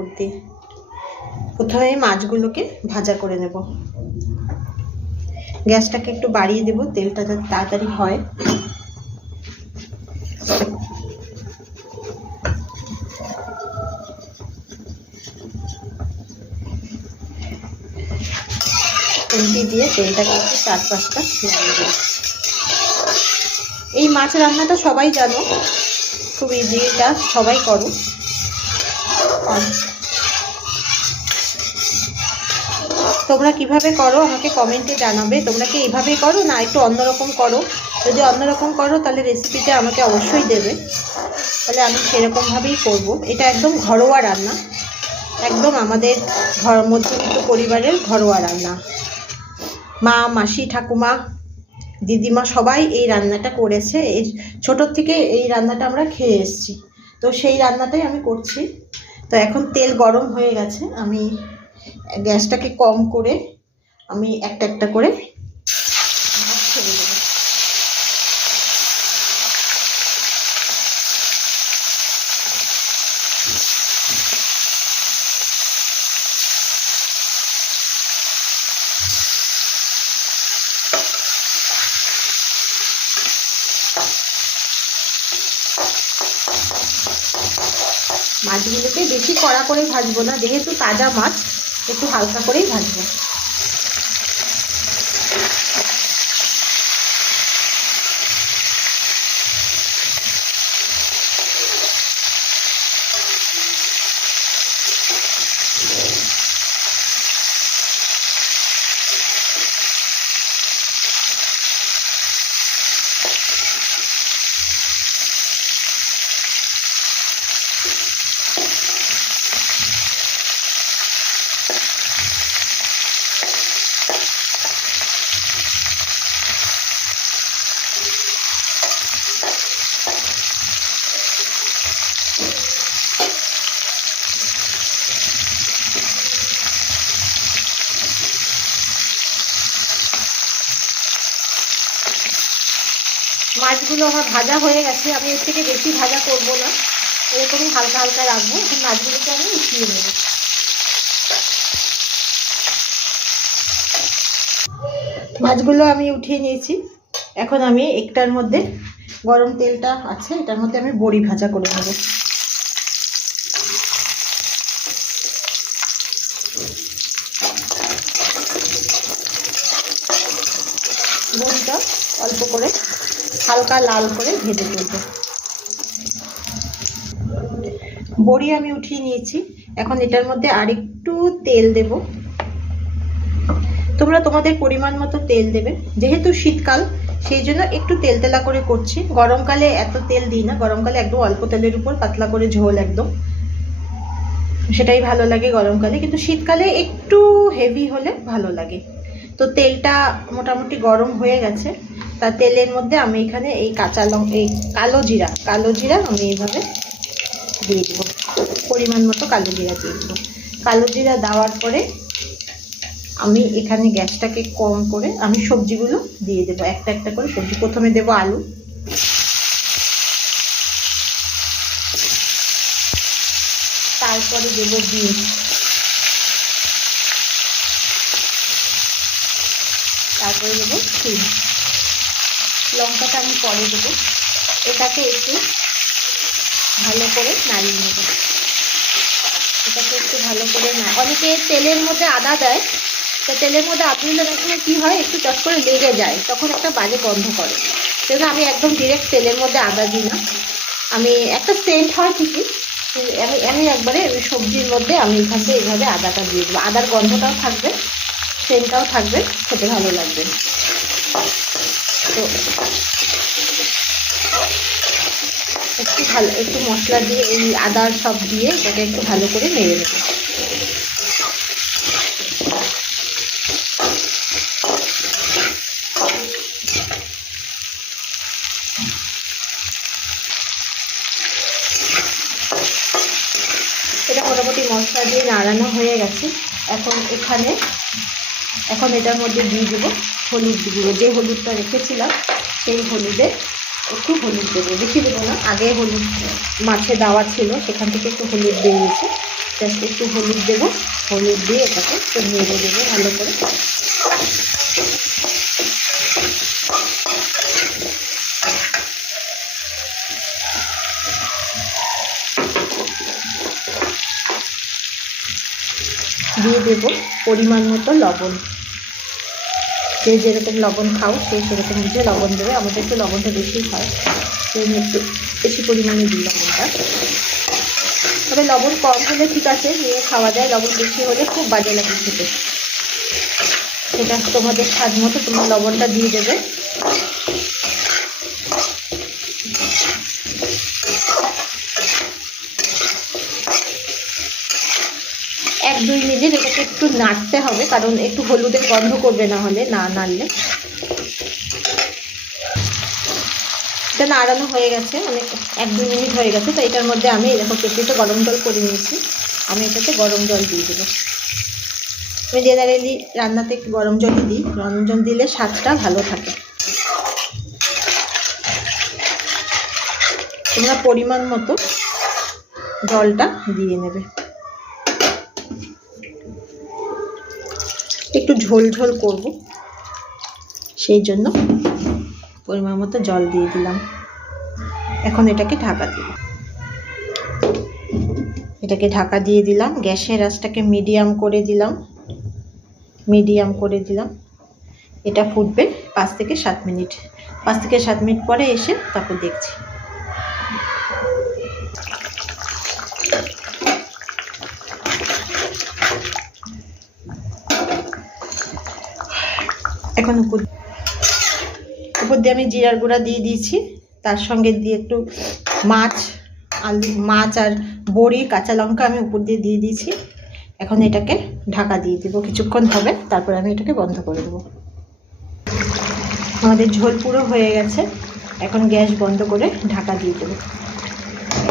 করতে প্রথমে মাছগুলোকে ভাজা করে নেব। গ্যাসটাকে একটু বাড়িয়ে দেব, তেলটা যাতে তাড়াতাড়ি হয়। খুন্তি দিয়ে তেলটাকে একটু 4-5টা লাগিয়ে দেব। এই মাছ রান্নাটা সবাই জানো, খুব ইজি, এটা সবাই করো। তোমরা কিভাবে করো আমাকে কমেন্টে জানাবে। তোমরা কি এইভাবেই করো না একটু অন্যরকম করো? যদি অন্যরকম করো তাহলে রেসিপিটা আমাকে অবশ্যই দেবে, তাহলে আমি সেরকমভাবেই করব। এটা একদম ঘরোয়া রান্না, একদম আমাদের মধ্যবিত্ত পরিবারের ঘরোয়া রান্না। মা, মাসি, ঠাকুমা, দিদিমা সবাই এই রান্নাটা করেছে। এই ছোটোর থেকে এই রান্নাটা আমরা খেয়ে এসেছি, তো সেই রান্নাটাই আমি করছি। তো এখন তেল গরম হয়ে গেছে, আমি গ্যাসটাকে কম করে আমি একটা একটা করে মাছ ছেড়ে দেবো। মাছগুলোকে বেশি কড়া করে ভাজবো না, যেহেতু তাজা মাছ, একটু হালকা করেই ভাজবো। মাছগুলো আমার ভাজা হয়ে গেছে, আমি এর থেকে বেশি ভাজা করব না, এরকমই হালকা হালকা রাখবো। এখন মাছগুলোকে আমি উঠিয়ে নেব। মাছগুলো আমি উঠিয়ে নিয়েছি। এখন আমি একটার মধ্যে গরম তেলটা আছে, এটার মধ্যে আমি বড়ি ভাজা করে নেব। বড়িটা অল্প করে হালকা লাল করে ভেজে তুলব। বড়ি আমি উঠিয়ে নিয়েছি, এখন এটার মধ্যে আরেকটু তেল দেব। তোমরা তোমাদের পরিমাণ মতো তেল দেবে, যেহেতু শীতকাল সেই জন্য একটু তেল তেলা করে করছি। গরমকালে এত তেল দিই না, গরমকালে একদম অল্প তেলের উপর পাতলা করে ঝোল, একদম সেটাই ভালো লাগে গরমকালে, কিন্তু শীতকালে একটু হেভি হলে ভালো লাগে। তো তেলটা মোটামুটি গরম হয়ে গেছে, তা তেলের মধ্যে আমি এখানে এই এই কালো জিরা আমি এইভাবে দিয়ে দেবো। পরিমাণ মতো কালো জিরা দিয়ে দেবো। কালো জিরা দেওয়ার পরে আমি এখানে গ্যাসটাকে কম করে আমি সবজিগুলো দিয়ে দেবো, একটা একটা করে সবজি। প্রথমে দেবো আলু, তারপরে দেবো বিনস, তারপরে দেবো সিম। লঙ্কাটা আমি পরে দেবো। এটাকে একটু ভালো করে নাড়িয়ে নেব। এটাকে একটু ভালো করে অনেকে তেলের মধ্যে আদা দেয়, তো তেলের মধ্যে আদা দিলে এখানে কী হয়, একটু চট করে লেগে যায়, তখন একটা বাজে গন্ধ করে। সেজন্য আমি একদম ডিরেক্ট তেলের মধ্যে আদা দিই না। আমি একটা সেন্ট হয় ঠিকই, আমি একবারে সবজির মধ্যে আমি এখান থেকে এইভাবে আদাটা দিয়ে দেবো। আদার গন্ধটাও থাকবে, সেন্টটাও থাকবে, খেতে ভালো লাগবে। তো একটু মশলা দিয়ে এই আদার সব দিয়ে এটাকে একটু ভালো করে নেড়ে নেব। এটা মোটামুটি মশলা দিয়ে নাড়ানো হয়ে গেছে। এখন এটার মধ্যে দিয়ে দেবো হলুদ গুঁড়ো। যে হলুদটা রেখেছিলাম সেই হলুদে একটু হলুদ দেবো, বেশি দেবো না, আগে হলুদ মাছে দেওয়া ছিল সেখান থেকে একটু হলুদ বেরিয়েছে, জাস্ট একটু হলুদ দেবো, হলুদ দিয়ে এটাকে একটু নেড়ে দেবো ভালো করে। দিয়ে দেবো পরিমাণ মতো লবণ। যে যেরকম লবণ খাও সে সেরকম বুঝে লবণ দেবে। আমাদের একটু লবণটা বেশিই খায়, সেই একটু বেশি পরিমাণে দিই লবণটা। তবে লবণ কম হলে ঠিক আছে, নিয়ে খাওয়া যায়, লবণ বেশি হলে খুব বাজে লাগে খেতে। সেটা তোমাদের স্বাদ মতো তোমরা লবণটা দিয়ে দেবে। 1-2 মিনিট এটাকে একটু নাড়তে হবে, কারণ একটু হলুদের গন্ধ করবে, না হলে না নাড়লে। এটা নাড়ানো হয়ে গেছে, অনেক 1-2 মিনিট হয়ে গেছে। তো এটার মধ্যে আমি দেখো কেটলিতে গরম জল করে নিয়েছি, আমি এটাতে গরম জল দিয়ে দেবো। আমি জেনারেলি রান্নাতে একটু গরম জলই দিই, গরম জল দিলে স্বাদটা ভালো থাকে। তোমরা পরিমাণ মতো জলটা দিয়ে নেবে। একটু ঝোল ঝোল করব, সেই জন্য পরিমাণ মতো জল দিয়ে দিলাম। এখন এটাকে ঢাকা দিব। এটাকে ঢাকা দিয়ে দিলাম, গ্যাসের আঁচটাকে মিডিয়াম করে দিলাম। এটা ফুটবে 5 থেকে 7 মিনিট। 5 থেকে 7 মিনিট পরে এসে তারপর দেখছি। এখন উপর দিয়ে আমি জিরার গুঁড়া দিয়ে দিয়েছি, তার সঙ্গে দিয়ে একটু মাছ আর বড়ি, কাঁচা লঙ্কা আমি উপর দিয়ে দিয়েছি। এখন এটাকে ঢাকা দিয়ে দেবো, কিছুক্ষণ হবে, তারপর আমি এটাকে বন্ধ করে দেবো। আমাদের ঝোল পুরো হয়ে গেছে, এখন গ্যাস বন্ধ করে ঢাকা দিয়ে দেবো।